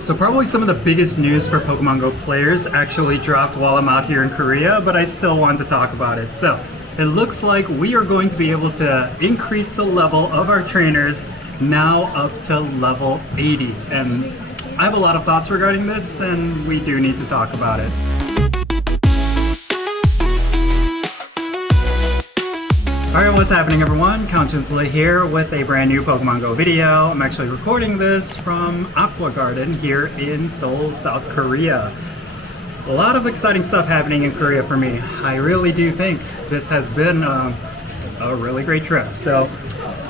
So probably some of the biggest news for Pokemon Go players actually dropped while I'm out here in Korea, but I still want to talk about it. So it looks like we are going to be able to increase the level of our trainers now up to level 80. And I have a lot of thoughts regarding this, and we do need to talk about it. Alright, what's happening everyone? Count Jinsula here with a brand new Pokemon Go video. I'm actually recording this from Aqua Garden here in Seoul, South Korea. A lot of exciting stuff happening in Korea for me. I really do think this has been a really great trip. So,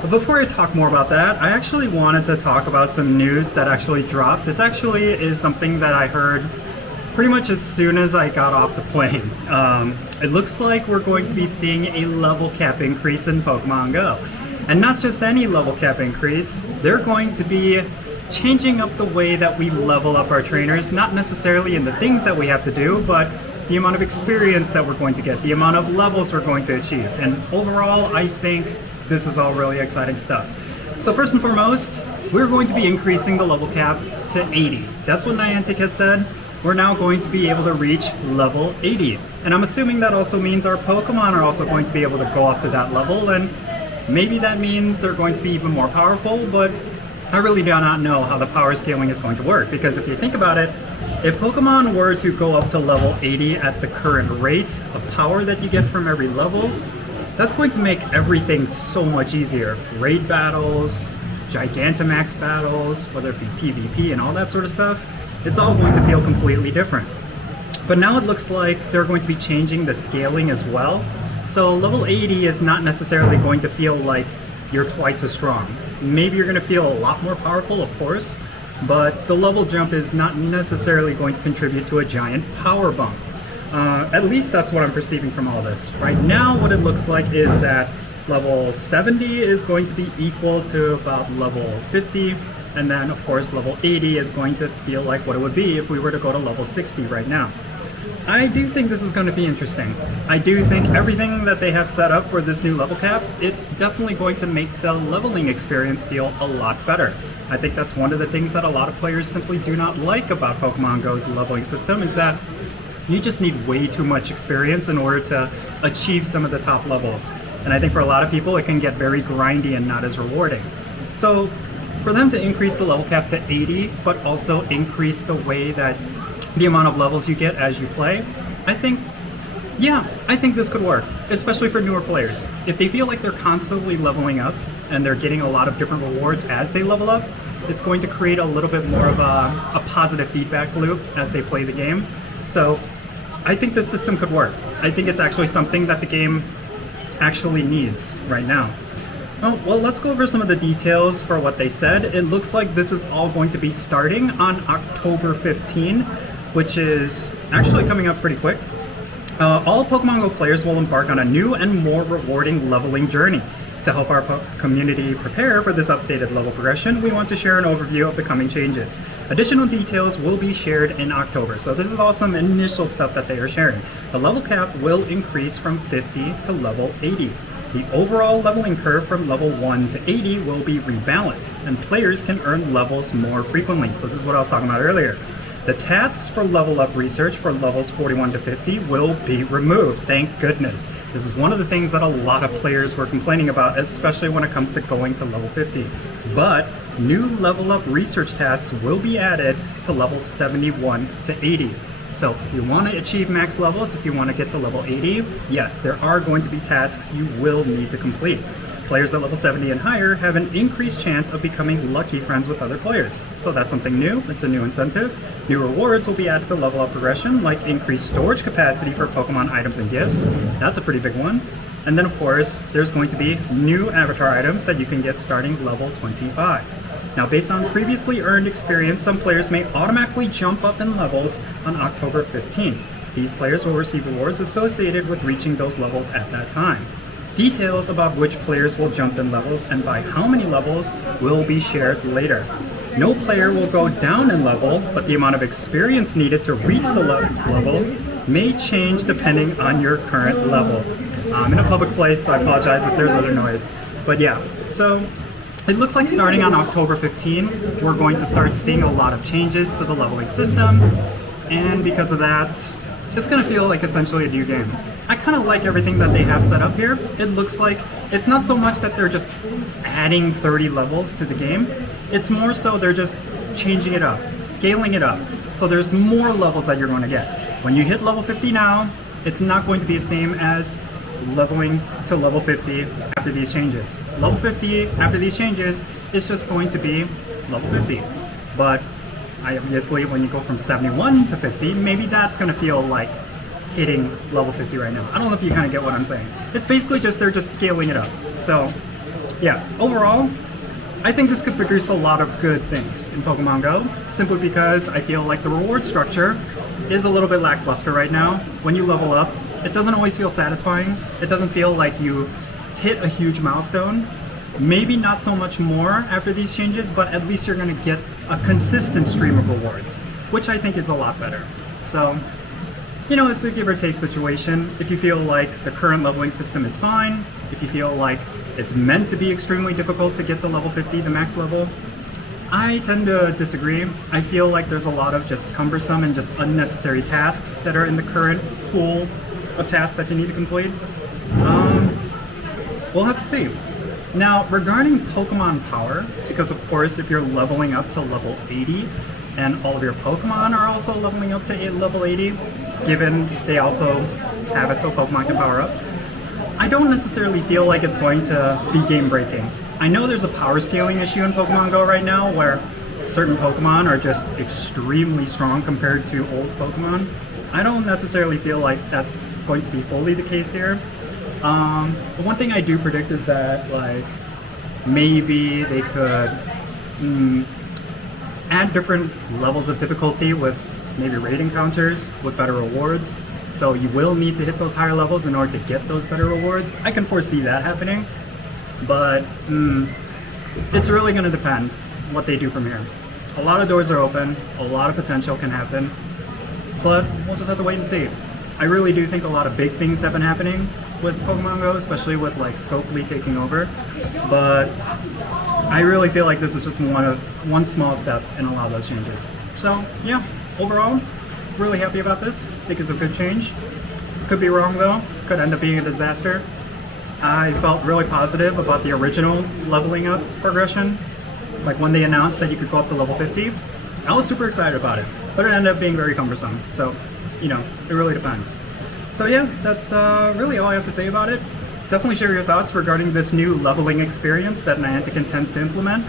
but before I talk more about that, I actually wanted to talk about some news that actually dropped. This actually is something that I heard pretty much as soon as I got off the plane. It looks like we're going to be seeing a level cap increase in Pokemon Go. And not just any level cap increase, they're going to be changing up the way that we level up our trainers, not necessarily in the things that we have to do, but the amount of experience that we're going to get, the amount of levels we're going to achieve. And overall, I think this is all really exciting stuff. So first and foremost, we're going to be increasing the level cap to 80. That's what Niantic has said. We're now going to be able to reach level 80. And I'm assuming that also means our Pokemon are also going to be able to go up to that level, and maybe that means they're going to be even more powerful, but I really do not know how the power scaling is going to work, because if you think about it, if Pokemon were to go up to level 80 at the current rate of power that you get from every level, that's going to make everything so much easier. Raid battles, Gigantamax battles, whether it be PvP and all that sort of stuff, it's all going to feel completely different. But now it looks like they're going to be changing the scaling as well. So level 80 is not necessarily going to feel like you're twice as strong. Maybe you're going to feel a lot more powerful, of course, but the level jump is not necessarily going to contribute to a giant power bump. At least that's what I'm perceiving from all this. Right now, what it looks like is that level 70 is going to be equal to about level 50. And then, of course, level 80 is going to feel like what it would be if we were to go to level 60 right now. I do think this is going to be interesting. I do think everything that they have set up for this new level cap, it's definitely going to make the leveling experience feel a lot better. I think that's one of the things that a lot of players simply do not like about Pokemon Go's leveling system, is that you just need way too much experience in order to achieve some of the top levels. And I think for a lot of people, it can get very grindy and not as rewarding. So for them to increase the level cap to 80, but also increase the way that the amount of levels you get as you play, I think this could work, especially for newer players. If they feel like they're constantly leveling up and they're getting a lot of different rewards as they level up, it's going to create a little bit more of a positive feedback loop as they play the game. So I think this system could work. I think it's actually something that the game actually needs right now. Oh, well, let's go over some of the details for what they said. It looks like this is all going to be starting on October 15, which is actually coming up pretty quick. All Pokemon Go players will embark on a new and more rewarding leveling journey. To help our community prepare for this updated level progression, we want to share an overview of the coming changes. Additional details will be shared in October. So this is all some initial stuff that they are sharing. The level cap will increase from 50 to level 80. The overall leveling curve from level 1 to 80 will be rebalanced, and players can earn levels more frequently. So this is what I was talking about earlier. The tasks for level up research for levels 41 to 50 will be removed, thank goodness. This is one of the things that a lot of players were complaining about, especially when it comes to going to level 50. But new level up research tasks will be added to levels 71 to 80. So if you want to achieve max levels, if you want to get to level 80, yes, there are going to be tasks you will need to complete. Players at level 70 and higher have an increased chance of becoming lucky friends with other players. So that's something new, it's a new incentive. New rewards will be added to level up progression, like increased storage capacity for Pokemon items and gifts. That's a pretty big one. And then of course, there's going to be new avatar items that you can get starting level 25. Now, based on previously earned experience, some players may automatically jump up in levels on October 15th. These players will receive rewards associated with reaching those levels at that time. Details about which players will jump in levels and by how many levels will be shared later. No player will go down in level, but the amount of experience needed to reach the next level may change depending on your current level. I'm in a public place, so I apologize if there's other noise. But yeah, so It looks like starting on October 15, we're going to start seeing a lot of changes to the leveling system, and because of that, it's going to feel like essentially a new game. I kind of like everything that they have set up here. It looks like it's not so much that they're just adding 30 levels to the game, it's more so they're just changing it up, scaling it up. So there's more levels that you're going to get. When you hit level 50 now, it's not going to be the same as leveling to level 50 after these changes. Level 50 after these changes is just going to be level 50. But obviously when you go from 71 to 50, maybe that's going to feel like hitting level 50 right now. I don't know if you kind of get what I'm saying. It's basically just they're just scaling it up. So yeah, overall, I think this could produce a lot of good things in Pokemon Go, simply because I feel like the reward structure is a little bit lackluster right now. When you level up, it doesn't always feel satisfying. It doesn't feel like you hit a huge milestone. Maybe not so much more after these changes, but at least you're going to get a consistent stream of rewards, which I think is a lot better. So, you know, it's a give or take situation. If you feel like the current leveling system is fine, if you feel like it's meant to be extremely difficult to get to level 50, the max level, I tend to disagree. I feel like there's a lot of just cumbersome and just unnecessary tasks that are in the current pool of tasks that you need to complete. We'll have to see. Now, regarding Pokemon power, because of course if you're leveling up to level 80, and all of your Pokemon are also leveling up to level 80, given they also have it so Pokemon can power up, I don't necessarily feel like it's going to be game breaking. I know there's a power scaling issue in Pokemon Go right now where certain Pokemon are just extremely strong compared to old Pokemon. I don't necessarily feel like that's going to be fully the case here. But one thing I do predict is that like maybe they could add different levels of difficulty with maybe raid encounters with better rewards. So you will need to hit those higher levels in order to get those better rewards. I can foresee that happening, but it's really going to depend what they do from here. A lot of doors are open, a lot of potential can happen, but we'll just have to wait and see. I really do think a lot of big things have been happening with Pokemon Go, especially with like Scopely taking over, but I really feel like this is just one small step in a lot of those changes. So yeah, overall, really happy about this. Think it's a good change. Could be wrong though. Could end up being a disaster. I felt really positive about the original leveling up progression. Like when they announced that you could go up to level 50, I was super excited about it. But it ended up being very cumbersome. So, you know, it really depends. So yeah, that's really all I have to say about it. Definitely share your thoughts regarding this new leveling experience that Niantic intends to implement.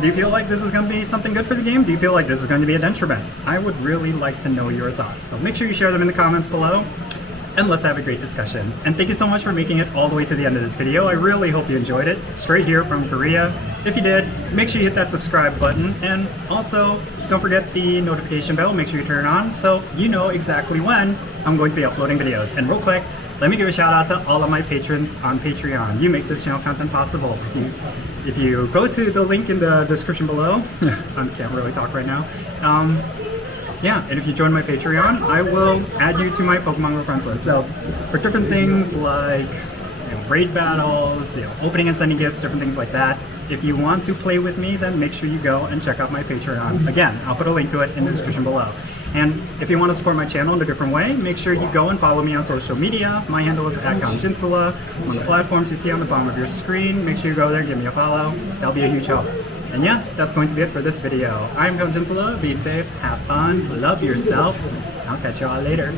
Do you feel like this is going to be something good for the game? Do you feel like this is going to be a detriment? I would really like to know your thoughts. So make sure you share them in the comments below, and let's have a great discussion. And thank you so much for making it all the way to the end of this video. I really hope you enjoyed it. Straight here from Korea. If you did, make sure you hit that subscribe button, and also don't forget the notification bell. Make sure you turn it on so you know exactly when I'm going to be uploading videos. And real quick, let me give a shout out to all of my patrons on Patreon. You make this channel content possible. If you go to the link in the description below, I can't really talk right now. Yeah, and if you join my Patreon, I will add you to my Pokemon Go friends list. So for different things like raid battles, opening and sending gifts, different things like that. If you want to play with me, then make sure you go and check out my Patreon. Again, I'll put a link to it in the description below. And if you want to support my channel in a different way, make sure you go and follow me on social media. My handle is @Jinsula on the platforms you see on the bottom of your screen. Make sure you go there, give me a follow. That'll be a huge help. And yeah, that's going to be it for this video. I'm Jinsula. Be safe, have fun, love yourself. I'll catch you all later.